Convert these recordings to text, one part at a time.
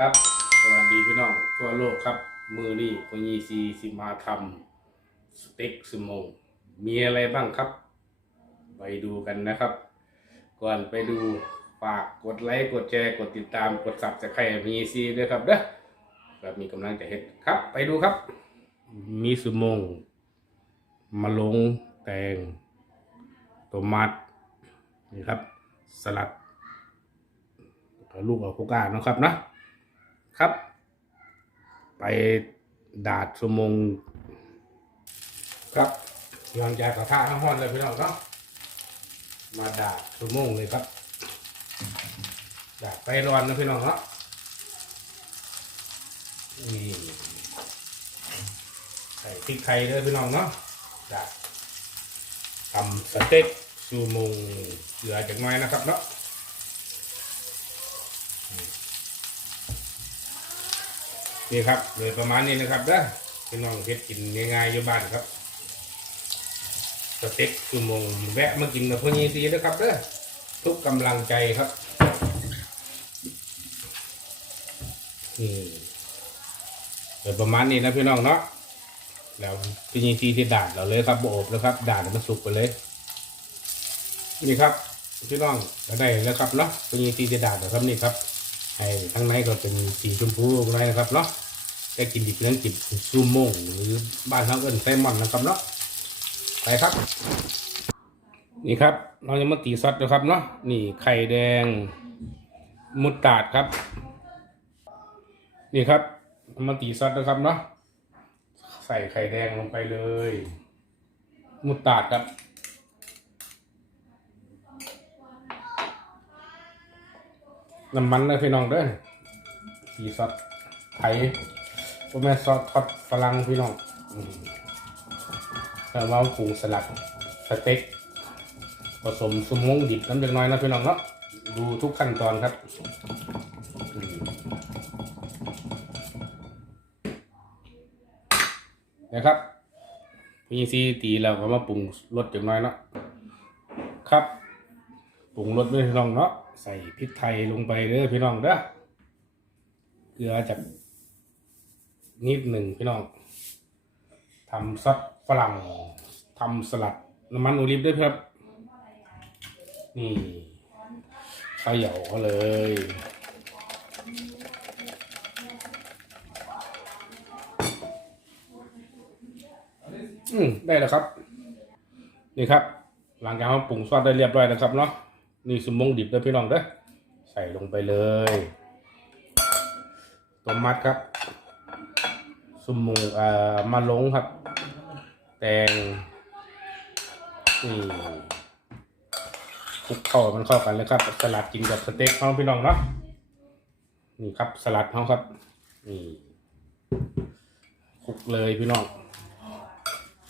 ครับ สวัสดีพี่น้องทั่วโลกครับ มือนี่พญีซีสิมาทำสเต็กสมงมีอะไรบ้างครับ ไปดูกันนะครับ ก่อนไปดูฝากกดไลค์กดแชร์กดติดตามกดสับสไครต์พญีซีด้วยครับเด้อแบบมีกำลังใจเห็ดครับ ไปดูครับ มีสมงมะลงแตงตัวมัดนี่ครับ สลัดลูกอาโคก้านะครับนะ ครับ ไปดาดสมงครับหลังจากกระทะทั้งห้อนเลยพี่น้องเนาะมาดาดสมงเลยครับ ดาดไฟร้อนนะพี่น้องเนาะนี่ใส่พริกไทยเลยพี่น้องเนาะดาดทำสเต็กซูมงเหลือจากน้อยนะครับเนาะ นี่ครับเลยประมาณนี้นะครับเด้อพี่น้องเฮ็ดกินง่ายๆอยู่บ้านครับสเต็กคือมงแวะมากินกับพวกนี้ดีนะครับเด้อทุกกำลังใจครับนี่เลยประมาณนี้นะพี่น้องเนาะแล้วพี่ยีทีที่ด่านเราเลยครับโอบแล้วครับด่านมันสุกไปเลยนี่ครับพี่น้องก็ได้แล้วครับเนาะพี่ยีทีที่ด่านนะครับนี่ครับ ไอ้ข้างในก็เป็นสีชมพูข้างในนะครับเนาะแค่กินดิบนั้นกินซูโม่งหรือบ้านเขาเอิ้นไซมอนนะครับเนาะไปครับ นี่ครับเราจะมาตีซอสนะครับเนาะนี่ไข่แดงมุตตาดครับ นี่ครับมาตีซอสนะครับเนาะใส่ไข่แดงลงไปเลย มุตตาดครับ น้ำมันเลยพี่น้องเด้อสีซอสไทยพ่อแม่ซอสทอดฝรั่งพี่น้องอืมแล้วว่าปรุงสลัดสเต็กผสมสมงดิบน้ำเล็กน้อยนะพี่น้องเนาะดูทุกขั้นตอนครับนะครับพี่ซีตีเราก็มาปรุงรสจังน้อยเนาะครับ ปรุงรสด้วยพี่น้องเนาะใส่พริกไทยลงไปเด้อพี่น้องเด้อเกลือจากนิดหนึ่งพี่น้องทำซอสฝรั่งทำสลัดน้ำมันโอลิฟด้วยครับ นี่เขย่าเขาเลยอืมได้แล้วครับ นี่ครับหลังจากเราปรุงซอสได้เรียบร้อยนะครับเนาะ นี่สมงดิบเลยพี่น้องเด้อใส่ลงไปเลยต้มมัดครับ สมงเอ่อมาลงครับ แตงนี่คลุกเข้ามันเข้ากันเลยครับ สลัดกินกับสเต็กเขาพี่น้องเนาะนี่ครับสลัดเขาครับ นี่คลุกเลยพี่น้อง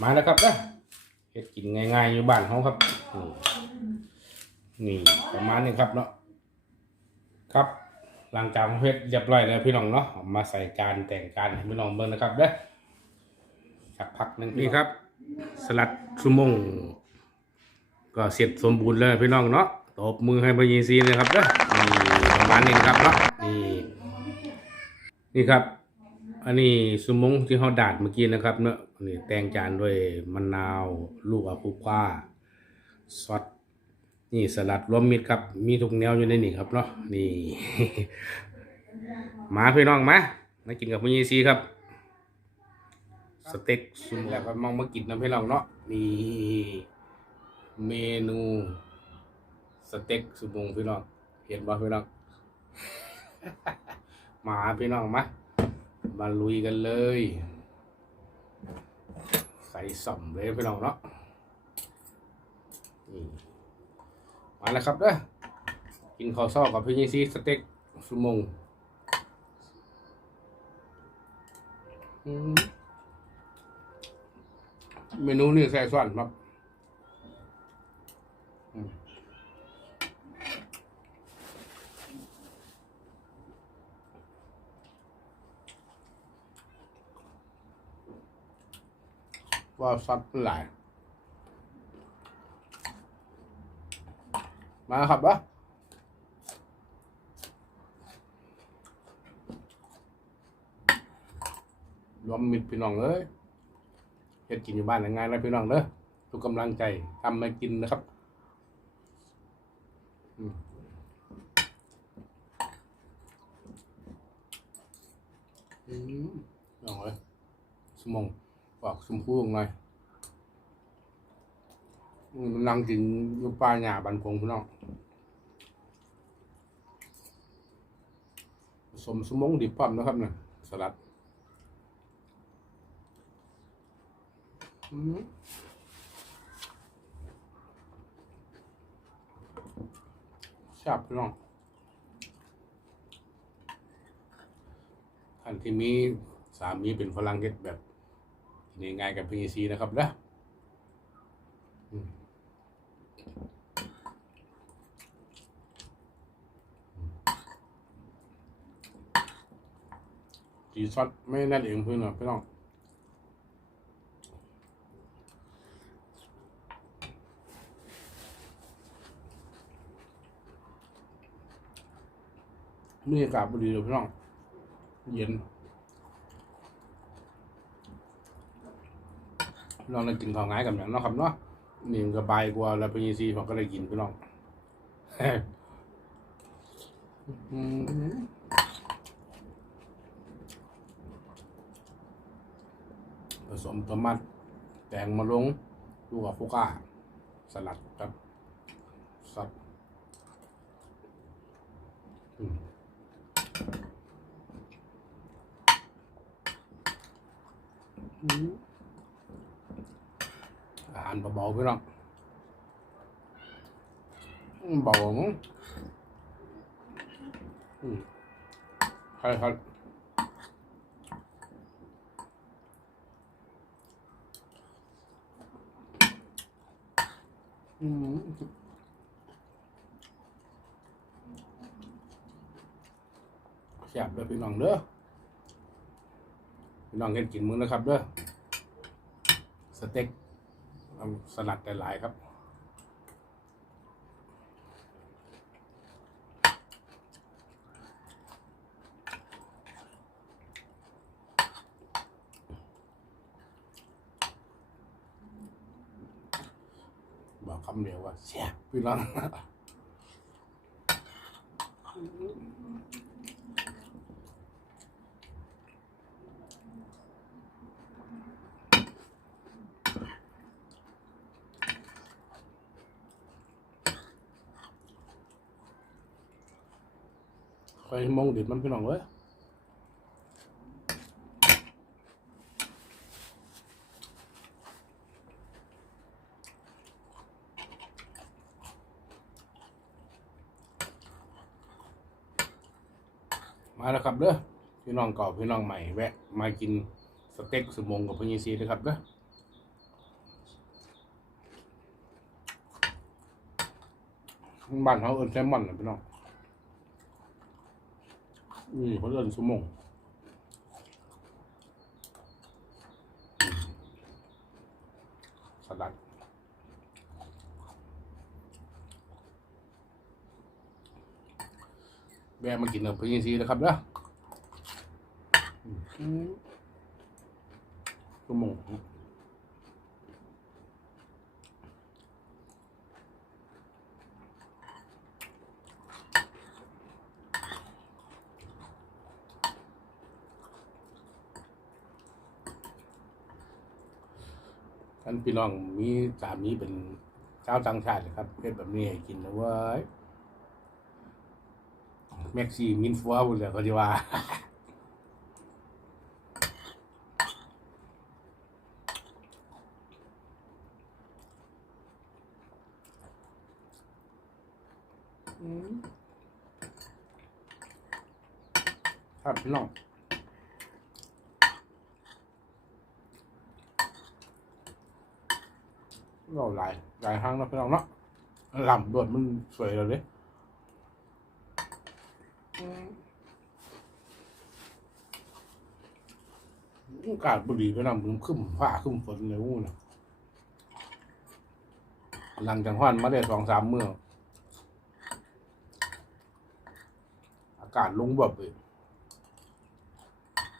มาแล้วครับนะเฮ็ดกินง่ายๆอยู่บ้านเขาครับ นี่ประมาณนี้ครับเนาะครับหลังจากเฮ็ดเรียบร้อยแล้วพี่น้องเนาะเอามาใส่จานแต่งจานให้พี่น้องเบิ่งนะครับเด้อสักพักหนึงนี่ครับ สลัดสุมงก็เสร็จสมบูรณ์แล้วพี่น้องเนาะตบมือให้พยีซีเลยครับเด้อนี่ประมาณนี้นะครับเนาะนี่นี่ครับ อันนี้สมงที่เขาดาดเมื่อกี้นะครับเนาะนี่แต่งจานด้วยมะนาว ลูกอะคูก้าซอส นี่สลัดรวมมิตรครับ มีทุกแนวอยู่ในนี่ครับเนาะนี่ มาพี่น้องมามากินกับพญีซีครับ สเต็กซุมแล้วก็มองมากินนะพี่น้องเนาะนี่เมนูสเต็กสุมงพี่น้องเห็นบ่พี่น้องมาพี่น้องมามาลุยกันเลย ใส่สมเลยพี่น้องเนาะนี่ มาแล้วครับเด้อกินข้าวซอกกับพี่ยี่ซีสเต็กสุมงเมนูนี่แซ่ส่วนครับว่าซัดหลาย มาครับวะรวมมิตรพี่น้องเลยเฮ็ดกินอยู่บ้านง่ายๆแล้วพี่น้องเด้อทุกกำลังใจทำมากินนะครับอืมน้องเลยสมองออกสมพูลงหน่อย มันั่งกินอยู่ป่าหญ้าบันคงพี่น้องผสมสมงดิบปั๊มนะครับนะสลัดชอบพี่น้องท่านที่มีสามีเป็นฝรั่งเฮ็ดแบบกินง่ายๆกับพีซีนะครับนะอื มจีซอสไม่นั่นเองเพื่อนนะพี่น้องบรรยากาศบดีเลยพี่น้อง เย็นพี่น้องได้กินข้าวง่ายกับอย่างเนาะครับเนาะนี่มันก็บายกว่าแล้วเป็นยีซีผมก็ได้กินพี่น้อง อืมผ สมตัวมัด แตงมะลงลูกกับฟุก้า สลัดครับซับอืมอืมอาหารเบาๆพี่น้องอืมเบามั้งอืมใช่ครับ อืมแซ่บเลยพี่น้องเด้อพี่น้องเห็นกินมื้อนะครับเด้อสเต็กสลัดหลายๆครับ คำเดียวว่าแซ่บพี่น้องคอยมองดิดมันพี่น้องเว้ย มาแล้วครับเด้อพี่น้องเก่าพี่น้องใหม่แวะ มากินสเต็กสมงกับพญีซีนะครับเด้อบ้านเขาเอิ้นแซลมอนนะพี่น้องนี่เขาเรียกสมงสลัด แบะมากินกับพี่ซีนะครับเด้ออืมสมงท่านพี่น้องมีสามีเป็นเจ้าวต่างชาติครับเพศแบบนี้ให้กินนะเว้ย แม็กซี่มินฟัวบุญเลยเขาจะว่าครับพี่น้องเราหลายหลายครั้งแล้วพี่น้องเนาะลำบดมันสวยเลย ผู้การบุรีไปนำลืมขึ้นฝ้าขึ้นฝนเลยวู้นะหลังจากห้อนมาได้สองสามเมื่ออากาศลงแบบเลย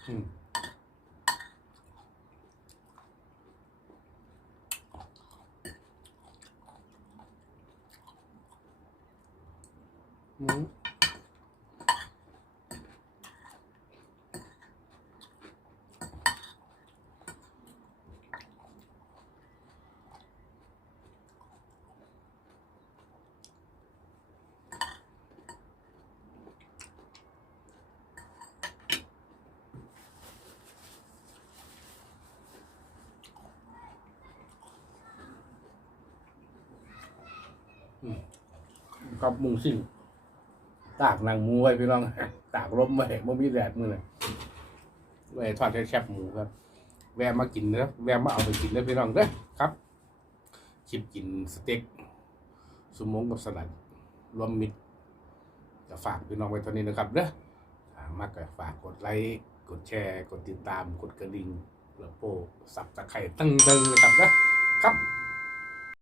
อืม กับหมูสิ่งตากนางหมูไว้พี่น้องตากลมไว้บ่มีแดดมือนี้ไว้ทอดแคบหมูครับ แวะมากินนะแวะมาเอาไปกินนะพี่น้องเด้อครับชิมกินสเต็กสมงกับสลัดรวมมิตรจะฝากพี่น้องไว้เท่านี้นะครับเด้อมากก็ฝากกดไลค์กดแชร์ กดติดตามกดกระดิ่งแล้วโป้สับตะไคร่ตั้งๆนะครับนะครับ